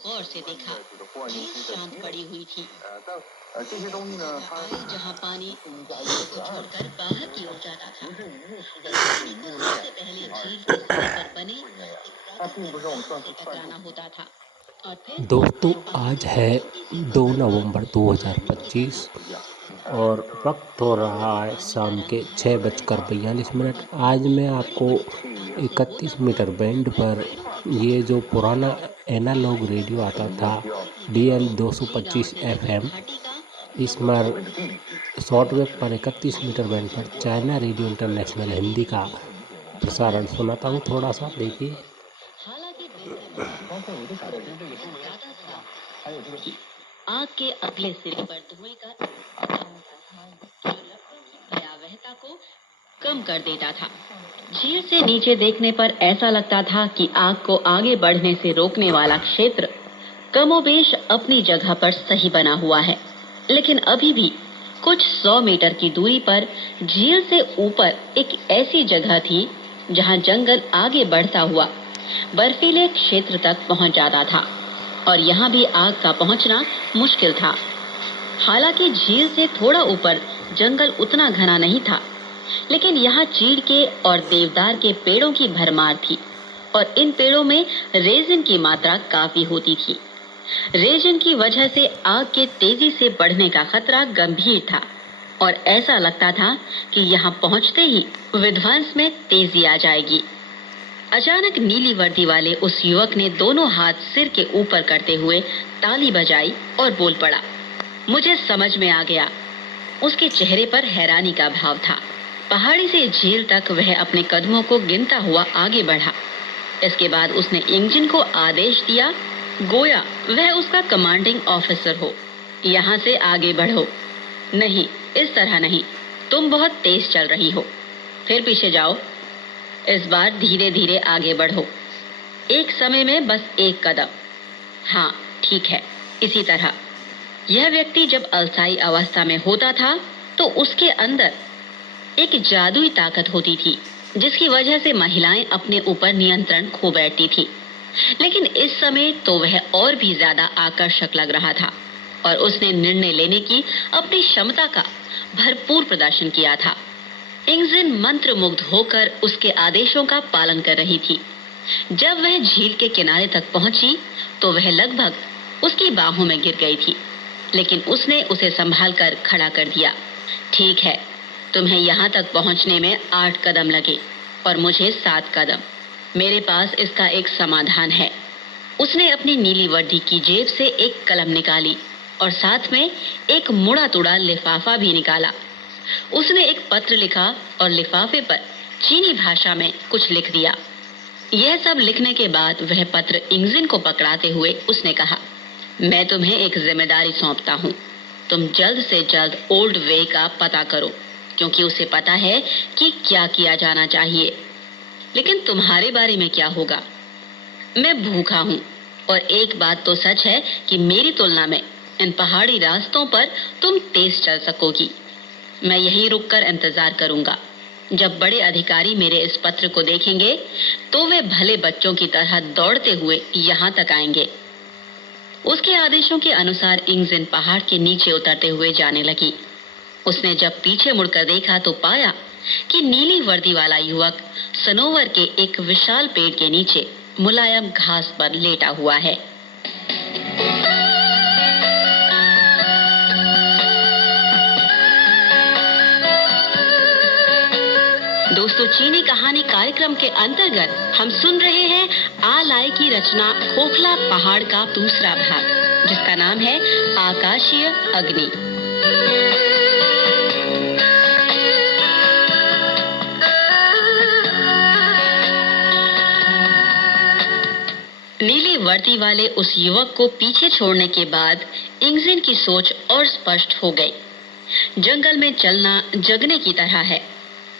गौर से देखा। झील शांत पड़ी हुई थी। आई जहाँ पानी झील को छोड़कर बाहर की ओर जाता था। इस पानी को सबसे पहले झील के सिरे पर बने एक प्राकृतिक बांध से टकराना होता था और फिर दोस्तों, यह बांध आज है धरती के 2 अंदर से नवंबर पानी के 2025 साथ और वक्त हो और रहा है पानी का शाम रंग के हरा हो जाता 6:42। और आज पानी मैं बड़े आपको बड़े पत्थरों से होता 31 हुआ मीटर बैंड पर नदी ये जो पुराना एनालॉग पहाड़ी रेडियो रास्तों आता पर था धीरे DL धीरे ये गांव 225 नदी की FM, घाटी का इस सबसे पर शॉर्टवेव पर 31 मीटर बैंड पर सबसे चाइना रेडियो इंटरनेशनल हिंदी का प्रसारण सुनाता हूँ। थोड़ा सा देखिए। हालांकि दिन के वक्त यह ज्यादा साफ थी। आग के अगले सिरे पर धुएं का जो लपटों की भयावहता को कम कर देता था। झील से नीचे देखने पर ऐसा लगता था कि आग को आगे बढ़ने से रोकने वाला क्षेत्र कमोबेश अपनी जगह पर सही बना हुआ है, लेकिन अभी भी कुछ 100 मीटर की दूरी पर झील से ऊपर एक ऐसी जगह थी जहां जंगल आगे बढ़ता हुआ बर्फीले क्षेत्र तक पहुंच जाता था और यहां भी आग का पहुंचना मुश्किल था। हालांकि झील से थोड़ा ऊपर जंगल उतना घना नहीं था, लेकिन यहाँ चीड़ के और देवदार के पेड़ों की भरमार थी और इन पेड़ों में रेजिन की मात्रा काफी होती थी। रेजिन की वजह से आग के तेजी से बढ़ने का खतरा गंभीर था और ऐसा लगता था कि यहाँ पहुंचते ही विध्वंस में तेजी आ जाएगी। अचानक नीली वर्दी वाले उस युवक ने दोनों हाथ सिर के ऊपर करते हुए ताली बजाई और बोल पड़ा। मुझे समझ में आ गया। उसके चेहरे पर हैरानी का भाव था। पहाड़ी से झील तक वह अपने कदमों को गिनता हुआ आगे बढ़ा। इसके बाद उसने इंजन को आदेश दिया, गोया वह उसका कमांडिंग ऑफिसर हो। यहाँ से आगे बढ़ो। नहीं, इस तरह नहीं, तुम बहुत तेज चल रही हो। फिर पीछे जाओ। इस बार धीरे धीरे आगे बढ़ो। एक समय में बस एक कदम। हाँ, ठीक है, इसी तरह। यह व्यक्ति जब अलसाई अवस्था में होता था तो उसके अंदर एक जादुई ताकत होती थी जिसकी वजह से महिलाएं अपने ऊपर नियंत्रण खो बैठती थी। लेकिन इस समय तो वह और भी ज्यादा आकर्षक लग रहा था और उसने निर्णय लेने की अपनी क्षमता का भरपूर प्रदर्शन किया था। इंजन मंत्र मुग्ध होकर उसके आदेशों का पालन कर रही थी। जब वह झील के किनारे तक पहुंची तो वह लगभग उसकी बाहों में गिर गई थी, लेकिन उसने उसे संभाल कर खड़ा कर दिया। ठीक है, तुम्हें यहाँ तक पहुँचने में 8 कदम लगे और मुझे 7 कदम। मेरे पास इसका एक समाधान है। उसने अपनी नीली वर्दी की जेब से एक कलम निकाली और साथ में एक मुड़ा तुड़ा लिफाफा भी निकाला। उसने एक पत्र लिखा और लिफाफे पर चीनी भाषा में कुछ लिख दिया। यह सब लिखने के बाद वह पत्र इंजन को पकड़ाते हुए उसने कहा, मैं तुम्हें एक जिम्मेदारी सौंपता हूँ। तुम जल्द से जल्द ओल्ड वे का पता करो, क्योंकि उसे पता है कि क्या किया जाना चाहिए। लेकिन तुम्हारे बारे में क्या होगा? मैं भूखा हूँ और एक बात तो सच है कि मेरी तुलना में इन पहाड़ी रास्तों पर तुम तेज चल सकोगी। मैं यहीं रुककर इंतजार करूंगा। जब बड़े अधिकारी मेरे इस पत्र को देखेंगे तो वे भले बच्चों की तरह दौड़ते हुए यहाँ तक आएंगे। उसके आदेशों के अनुसार इंजन पहाड़ के नीचे उतरते हुए जाने लगी। उसने जब पीछे मुड़कर देखा तो पाया कि नीली वर्दी वाला युवक सनोवर के एक विशाल पेड़ के नीचे मुलायम घास पर लेटा हुआ है। दोस्तों, चीनी कहानी कार्यक्रम के अंतर्गत हम सुन रहे हैं आलाई की रचना खोखला पहाड़ का दूसरा भाग, जिसका नाम है आकाशीय अग्नि। नीली वर्दी वाले उस युवक को पीछे छोड़ने के बाद इंजन की सोच और स्पष्ट हो गई। जंगल में चलना जगने की तरह है।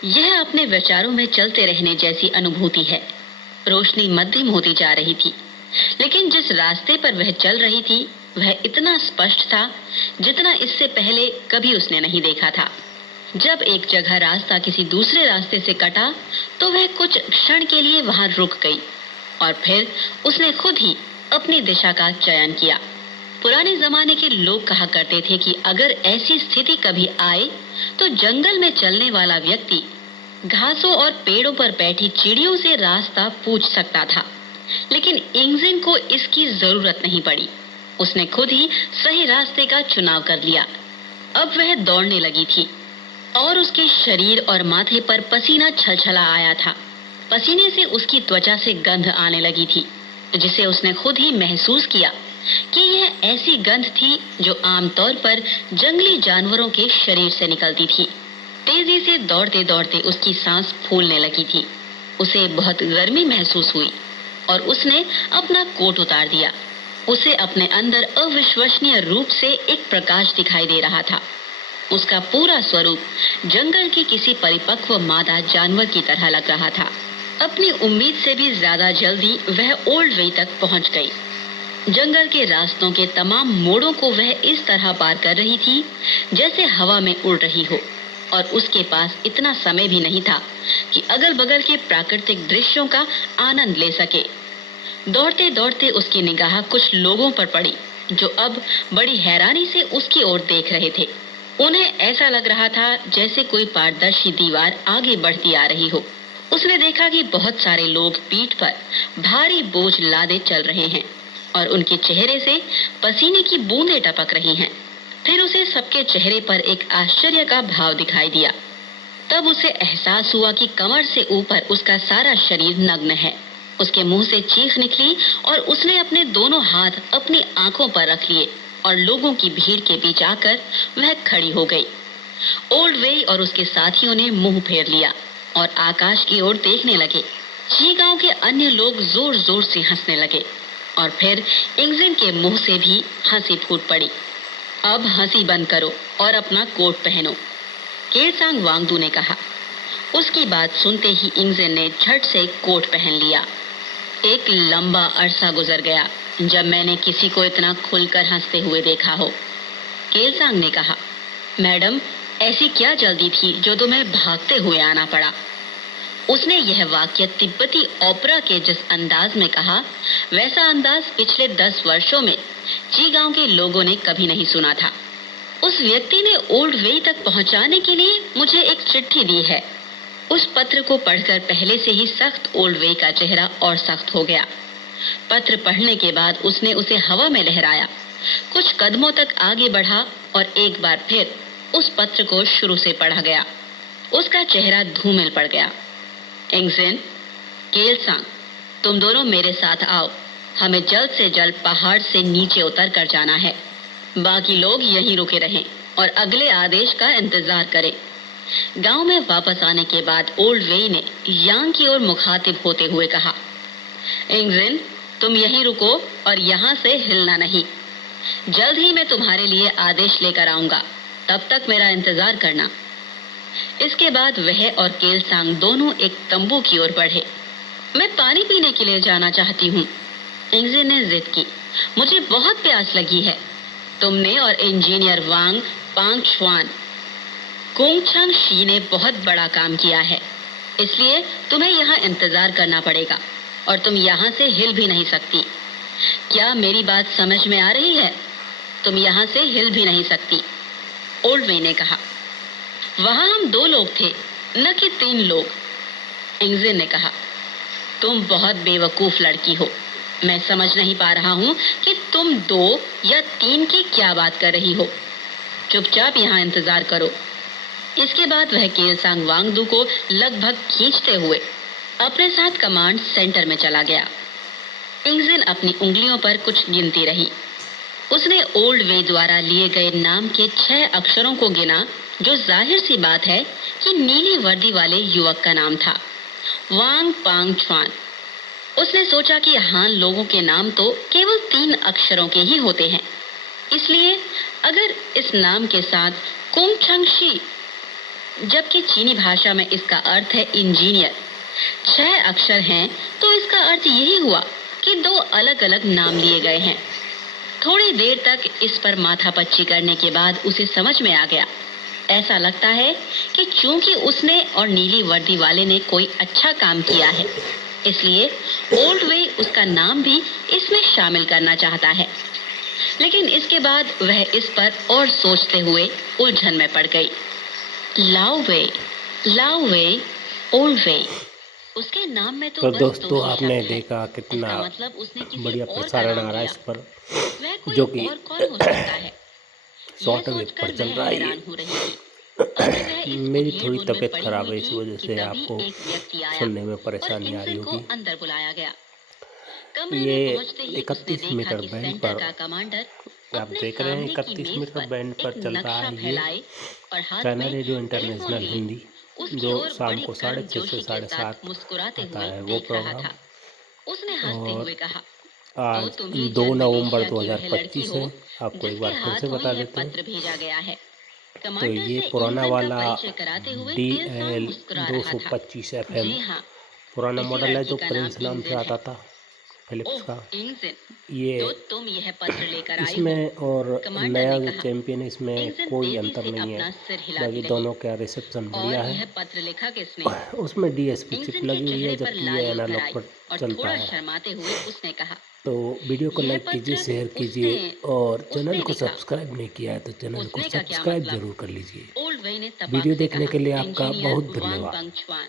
यह अपने विचारों में चलते रहने जैसी अनुभूति है। रोशनी मध्यम होती जा रही थी, लेकिन जिस रास्ते पर वह चल रही थी वह इतना स्पष्ट था जितना इससे पहले कभी उसने नहीं देखा था। जब एक जगह रास्ता किसी दूसरे रास्ते से कटा तो वह कुछ क्षण के लिए वहां रुक गई और फिर उसने खुद ही अपनी दिशा का चयन किया। पुराने जमाने के लोग कहा करते थे कि अगर ऐसी स्थिति कभी आए तो जंगल में चलने वाला व्यक्ति घासों और पेड़ों पर बैठी चिड़ियों से रास्ता पूछ सकता था, लेकिन इंगजिन को इसकी जरूरत नहीं पड़ी। उसने खुद ही सही रास्ते का चुनाव कर लिया। अब वह दौड़ने लगी थी और उसके शरीर और माथे पर पसीना छलछला आया था। पसीने से उसकी त्वचा से गंध आने लगी थी, जिसे उसने खुद ही महसूस किया कि यह ऐसी गंध थी जो आमतौर पर जंगली जानवरों के शरीर से निकलती थी। तेजी से दौड़ते दौड़ते उसकी सांस फूलने लगी थी। उसे बहुत गर्मी महसूस हुई और उसने अपना कोट उतार दिया। उसे अपने अंदर अविश्वसनीय रूप से एक प्रकाश दिखाई दे रहा था। उसका पूरा स्वरूप जंगल की किसी परिपक्व मादा जानवर की तरह लग रहा था। अपनी उम्मीद से भी ज्यादा जल्दी वह ओल्ड वे तक पहुंच गई। जंगल के रास्तों के तमाम मोड़ों को वह इस तरह पार कर रही थी जैसे हवा में उड़ रही हो, और उसके पास इतना समय भी नहीं था कि अगल-बगल के प्राकृतिक दृश्यों का आनंद ले सके। दौड़ते दौड़ते उसकी निगाह कुछ लोगों पर पड़ी जो अब बड़ी हैरानी से उसकी ओर देख रहे थे। उन्हें ऐसा लग रहा था जैसे कोई पारदर्शी दीवार आगे बढ़ती आ रही हो। उसने देखा कि बहुत सारे लोग पीठ पर भारी बोझ लादे चल रहे हैं और उनके चेहरे से पसीने की बूंदें टपक रही हैं। फिर उसे सबके चेहरे पर एक आश्चर्य का भाव दिखाई दिया। तब उसे एहसास हुआ कि कमर से ऊपर उसका सारा शरीर नग्न है। उसके मुंह से चीख निकली और उसने अपने दोनों हाथ अपनी आंखों पर रख लिए और लोगों की भीड़ के बीच आकर वह खड़ी हो गई। ओल्ड वे और उसके साथियों ने मुंह फेर लिया और आकाश की ओर देखने लगे। ची गांव के अन्य लोग जोर जोर से हंसने लगे और फिर इंगजिन के मुंह से भी हंसी फूट पड़ी। अब हंसी बंद करो और अपना कोट पहनो, केलसांग वांगडू ने कहा। उसकी बात सुनते ही इंगजिन ने झट से कोट पहन लिया। एक लंबा अरसा गुजर गया जब मैंने किसी को इतना खुलकर हंसते हुए देखा हो, केलसांग ने कहा। मैडम, ऐसी क्या जल्दी थी जो तुम्हें भागते हुए आना पड़ा? उसने यह वाक्य तिब्बती ओपेरा के जिस अंदाज में कहा, वैसा अंदाज पिछले 10 वर्षों में ची गांव के लोगों ने कभी नहीं सुना था। उस व्यक्ति ने ओल्ड वे तक पहुंचाने के लिए मुझे एक चिट्ठी दी है। उस पत्र को पढ़कर पहले से ही सख्त ओल्ड वे का चेहरा और सख्त हो गया। पत्र पढ़ने के बाद उसने उसे हवा में लहराया, कुछ कदमों तक आगे बढ़ा और एक बार फिर उस पत्र को शुरू से पढ़ा गया। उसका चेहरा धूमिल पड़ गया। इंगजिन, केलसांग, तुम दोनों मेरे साथ आओ। हमें जल्द से जल्द पहाड़ से नीचे उतर कर जाना है। बाकी लोग यहीं रुके रहें और अगले आदेश का इंतजार करें। गांव में वापस आने के बाद ओल्ड वे ने यांग की ओर मुखातिब होते हुए कहा, इंगजिन, तुम यहीं रुको और यहाँ से हिलना नहीं। जल्द ही मैं तुम्हारे लिए आदेश लेकर आऊंगा, तब तक मेरा इंतजार करना। इसके बाद वह और केलसांग दोनों एक तंबू की ओर बढ़े। मैं पानी पीने के लिए जाना चाहती हूँ, इंगजिन ने जिद की। मुझे बहुत प्यास लगी है। तुमने और इंजीनियर वांग पांगशुआन कुंगछंग शी ने बहुत बड़ा काम किया है, इसलिए तुम्हें यहाँ इंतजार करना पड़ेगा और तुम यहाँ से हिल भी नहीं सकती। क्या मेरी बात समझ में आ रही है? तुम यहाँ से हिल भी नहीं सकती, ओल्ड वे ने कहा। वहां हम 2 लोग थे, न कि 3 लोग, इंगजिन ने कहा। तुम बहुत बेवकूफ लड़की हो। मैं समझ नहीं पा रहा हूँ कि तुम 2 या 3 की क्या बात कर रही हो। चुपचाप यहाँ इंतजार करो। इसके बाद वह केलसांग वांगडू को लगभग खींचते हुए अपने साथ कमांड सेंटर में चला गया। इंगजिन अपनी उंगलियों पर कुछ गिनती रही। उसने ओल्ड वे द्वारा लिए गए नाम के 6 अक्षरों को गिना, जो जाहिर सी बात है कि नीली वर्दी वाले युवक का नाम था, वांग पांगशुआन। उसने सोचा कि हान लोगों के नाम तो केवल 3 अक्षरों के ही होते हैं, इसलिए अगर इस नाम के साथ कुंगछंग शी, जबकि चीनी भाषा में इसका अर्थ है इंजीनियर, 6 अक्षर हैं, तो इसका अर्थ यही हुआ कि 2 अलग-अलग नाम लिए गए हैं। थोड़ी देर तक इस पर माथापच्ची करने के बाद उसे समझ में आ गया। ऐसा लगता है कि चूंकि उसने और नीली वर्दी वाले ने कोई अच्छा काम किया है, इसलिए ओल्ड वे उसका नाम भी इसमें शामिल करना चाहता है। लेकिन इसके बाद वह इस पर और सोचते हुए उलझन में पड़ गई। लाओ वे, ओल्ड वे, उसके नाम में तो तो बस दोस्तों दो ही आपने शब्द है। देखा कितना इसका मतलब उसने किसी बढ़िया और का प्रसारण नाम आ रहा है लिया। इस पर, वह कोई जो कि और कौन हो सकता है? यह शॉर्ट वेव सोचकर पर चल वह रहा है ये। हैरान हो रही थी। अभी वह इस मेरी थोड़ी उधेड़-बुन में तबीयत पड़ी खराब हुई है, इस थी वजह कि से तभी आपको एक व्यक्ति आया सुनने में और परेशानी आ रही इंजन को होगी। अंदर बुलाया गया। कमरे ये में पहुंचते ही उसने 31 देखा मीटर कि बैंड सेंटर पर, का कमांडर आप अपने देख रहे हैं सामने की 31 मेज मीटर पर बैंड पर एक चल रहा नक्शा है ये फैलाए और हाथ चाइना में रेडियो टेलीफोन इंटरनेशनल लिए हिंदी, उसकी जो ओर शाम बड़ी को 6:30 से गर्मजोशी के साथ 7:30 मुस्कुराते आता हुए है वो देख रहा प्रोग्राम। था। उसने हंसते और हुए कहा, तो आज तुम्हें 2 जर्मन नवंबर एशिया की वह लड़की 2025 हो है, आपको एक जिसके बार फिर से हाथों बता यह देते हैं। पत्र भेजा गया है। तो कमांडर ये से पुराना इंजन का वाला परिचय कराते हुए दिलसा DL मुस्कुरा रहा था। 225 FM जी हाँ, पुराना इसी मॉडल है, लड़की जो का नाम प्रिंस नाम से इंजन है। आता था, फिलिप्स ओह का। इंजन, ये तो तुम यह पत्र लेकर आई हो? इसमें और कमांडर नया ने जो कहा। चैंपियन है इसमें इंजन कोई तेजी अंतर से नहीं है, अपना सिर हिलाती बाकी रही। दोनों का रिसेप्शन और बढ़िया है। यह पत्र लिखा किसने? उसमें DSP चिप इंजन के लगी हुई है, चेहरे पर जबकि ये लाली उभर एनालॉग आई पर और चलता थोड़ा है। शर्माते हुए उसने कहा, तो वीडियो को यह लाइक कीजिए, पत्र शेयर उसने कीजिए और चैनल उसने को लिखा। सब्सक्राइब नहीं किया है तो चैनल को उसने का क्या सब्सक्राइब मतलब? जरूर कर लीजिए। ओल्ड वे ने तपाक वीडियो से देखने कहा। के लिए आपका इंजीनियर बहुत वांग धन्यवाद। बंगचुआन।